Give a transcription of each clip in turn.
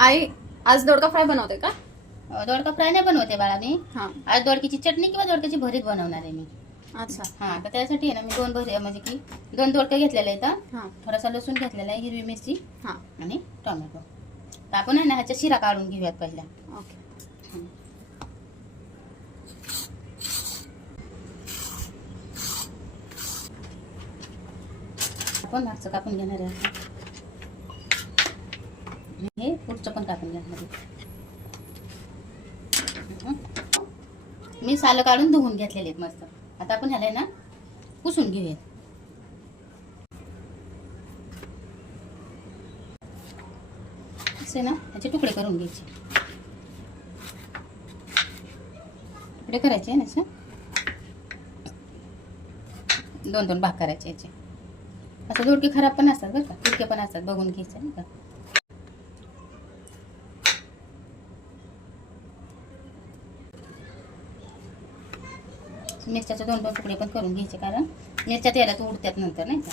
आई आज दोडका फ्राय बनवते का? दोडका फ्राय नाही बनवते बाळा मी. हां. आज दोडक्याची चटणी किंवा दोडक्याची भरीत बनवणार आहे मी. अच्छा. हा, तर त्यासाठी आहे ना मी दोन म्हणजे की दोन दोडके घेतलेले आहेत. हां. थोडासा लसूण घेतलेला आहे, हिरवी मिरची हां. आणि टोमॅटो. तर आपण आहे ना ह्याच्या शिरा काढून घेऊयात पहिला. ओके. आपण मागचं कापून घेणार आहे. हे पुढचं पण कापून घेणार आहे. मी सालं काढून धुवून घेतलेले आहेत मस्त. आता आपण ह्याला ना पुसून घेऊयात. असे ना ह्याचे तुकडे करून घ्यायचे. तुकडे करायचे ना असं दोन दोन भाग करायचे याचे. असं दोडके खराब पण असतात बरं का, तुडके पण असतात, बघून घ्यायचं नाही का. मिरच्याचे दोन दोन तुकडे पण करून घ्यायचे, कारण मिरच्या तेलात उडतात नंतर नाही का.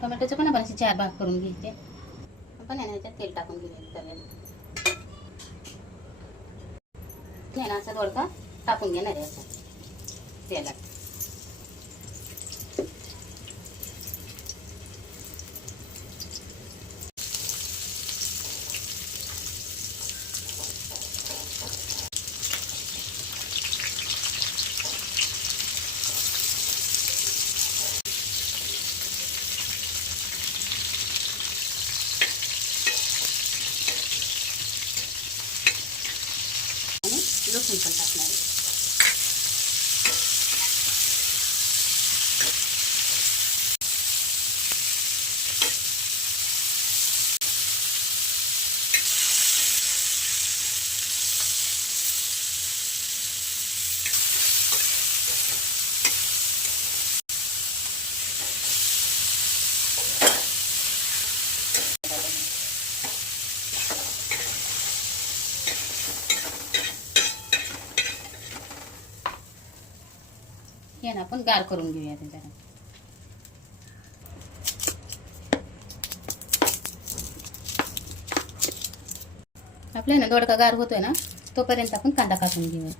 टोमॅटोचे पण आपण असे 4 भाग करून घ्यायचे. आपण याच्यात तेल टाकून घेऊया तव्याला. असा दोडका टाकून घेणार आहे असं तेलात. लसूण पण टाकणार आहे. हे ना आपण गार करून घेऊया जरा. आपल्या ना दोडका गार होतोय ना, तोपर्यंत आपण कांदा कापून घेऊया.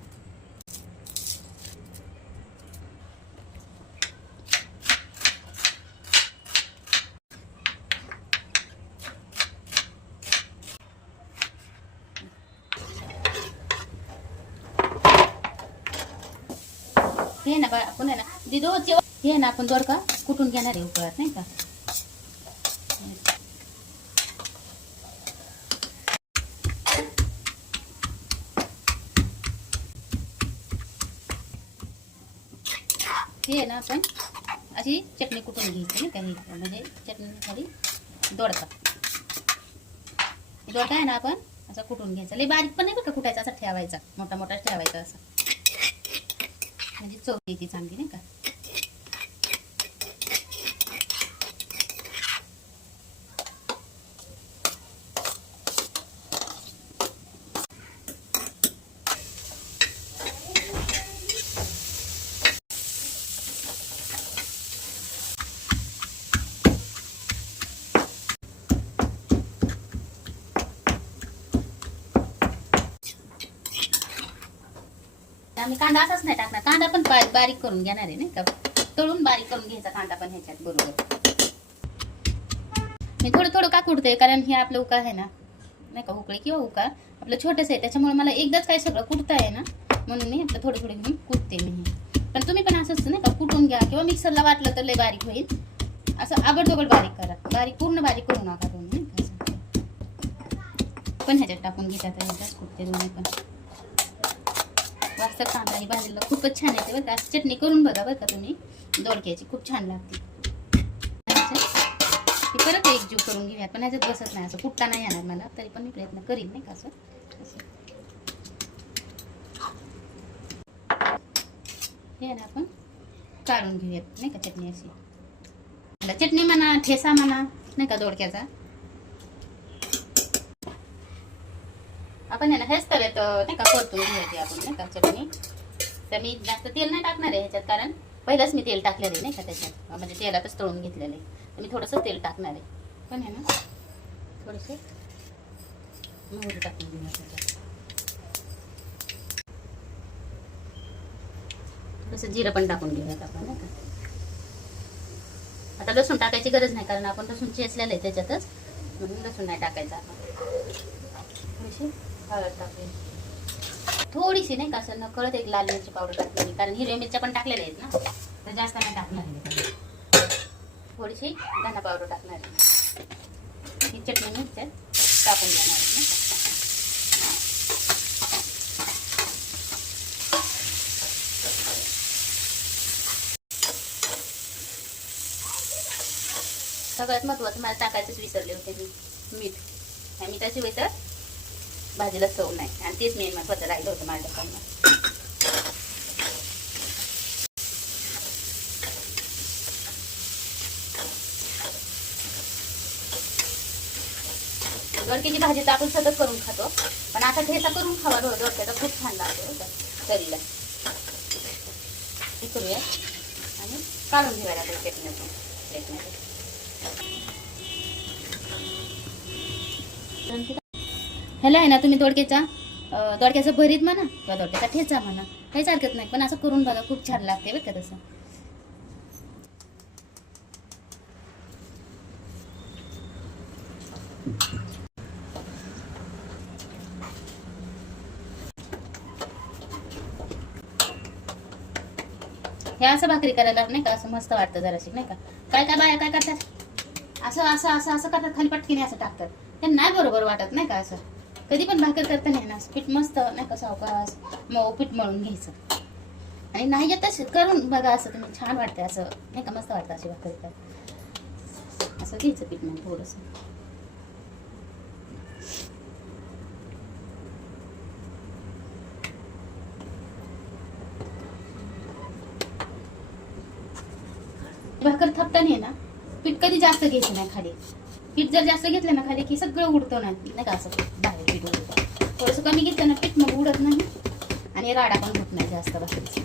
हे ना आपण आहे ना दिदो हे ना आपण दोडका कुटून घेणार आहे उकळत नाही का. हे ना आपण अशी चटणी कुटून घ्यायची नाही का. म्हणजे चटणी खाली दोडका आहे ना आपण असं कुटून घ्यायचं. लई बारीक पण नाही बरं का कुटायचा, असा ठेवायचा, मोठा मोठा ठेवायचा असा, म्हणजे चव येते चांगली नाही का. आम्ही कांदा असाच नाही टाकणार. कांदा पण बारीक करून घेणार आहे नाही का. तळून बारीक करून घ्यायचा कांदा पण ह्याच्यात बरोबर. मी थोडं थोडं का कुटते, कारण हे आपलं उका आहे ना नाही का, उकळी किंवा उका आपलं छोटंसं आहे, त्याच्यामुळे मला एकदाच काय सगळं कुटता आहे ना, म्हणून मी आपलं थोडं थोडं घेऊन कुटते मी. पण तुम्ही पण असंच नाही का कुटून घ्या, किंवा मिक्सरला वाटलं तर लय बारीक होईल. असं आबडधोबड बारीक करा, पूर्ण बारीक करू नका तुम्ही नाही का. पण ह्याच्यात टाकून घेतात, ह्याच्यात कुटते दोन्ही पण. वाजता कांदा आणि भाजीला खूपच छान येते बरं का. चटणी करून बघा बरं का तुम्ही दोडक्याची, खूप छान लागते. परत एकजीव करून घेऊयात, पण ह्याच्यात बसत नाही, असं कुठता नाही येणार मला, तरी पण मी प्रयत्न करीन नाही का. असं हे ना आपण काढून घेऊयात नाही का चटणी. अशी चटणी म्हणा, ठेसा म्हणा नाही का दोडक्याचा. आपण आहे ना हेच तव्यात नाही का परतून घ्यायची आपण नाही का चटणी. तर मी जास्त तेल नाही टाकणार आहे ह्याच्यात, कारण पहिलंच मी तेल टाकलेलं आहे नाही का त्याच्यात, म्हणजे तेलातच तळून घेतलेलं आहे. तर मी थोडंसं तेल टाकणार आहे, पण आहे ना थोडंसं मोहरी टाकून घेणार त्याच्यात. थोडंसं जिरं पण टाकून घेऊयात आपण नाही का. आता लसूण टाकायची गरज नाही, कारण आपण लसूण चेचलेलं आहे त्याच्यातच, म्हणून लसूण नाही टाकायचं आपण. थोडीशी हळद टाकूया, थोडीशी नाही का असं नकळत एक लाल मिरची पावडर टाकलेली, कारण हिरव्या मिरच्या पण टाकलेल्या आहेत ना, तर जास्त नाही टाकणार आहे. थोडीशी धना पावडर टाकणार आहे. ही चटणी मिरच्या टाकून देणार आहे ना. सगळ्यात महत्त्वाचं मला टाकायचंच विसरले होते मी, मीठ. ह्या मिठाशिवाय तर भाजीला चव नाही, आणि तेच मेन महत्त्वाचं राहिलं होतं माझ्याकडनं. दोडक्याची भाजी तर आपण सतत करून खातो, पण आता ठेचा करून खावा दोडक्याचा, खूप छान लागतो करीला. हे करूया आणि काढून घेऊया आपण प्लेटमध्ये. ह्याला आहे ना तुम्ही दोडक्याचं भरीत म्हणा किंवा दोडक्याचा ठेचा म्हणा, काहीच हरकत नाही, पण असं करून बघा, खूप छान लागते बरं का तसं. हे असं भाकरी करायला नाही का असं मस्त वाटतं जराशी नाही का. काय काय बाया काय करतात, असं असं असं असं करतात, खाली पटकीने असं टाकतात, ते नाही बरोबर वाटत नाही का. असं कधी पण भाकर करताना ना पीठ मस्त नाही का सावकाश मऊ पीठ मळून घ्यायचं, आणि नाही येत करून बघा, असं तुम्ही छान वाटतं, असं नाही का मस्त वाटतं अशी भाकरी कर. असं घ्यायचं पीठ मग थोडंसं. भाकर थापताना ना पीठ कधी जास्त घ्यायचं नाही खाली. पीठ जर जास्त घेतलं ना खाली की सगळं उडतं नाही का, असं बाहेर पीठ उडतं. थोडंसं कमी घेतलं ना पीठ मग उडत नाही, आणि राडा पण होत नाही जास्त भाकरीचा.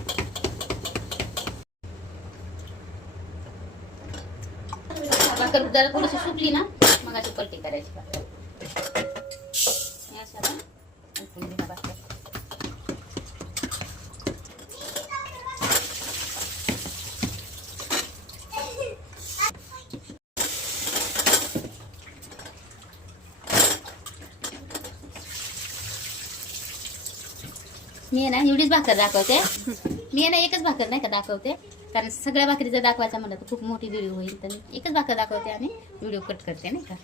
भाकर जरा थोडीशी सुकली ना मग अशी पलटी करायची भाकर. भाकर मी आहे ना एवढीच भाकर दाखवते. मी आहे ना एकच भाकर नाही का दाखवते, कारण सगळ्या भाकरी जर दाखवायचा म्हणलं तर खूप मोठी व्हिडिओ होईल, तर एकच भाकर दाखवते आणि व्हिडिओ कट करते नाही का.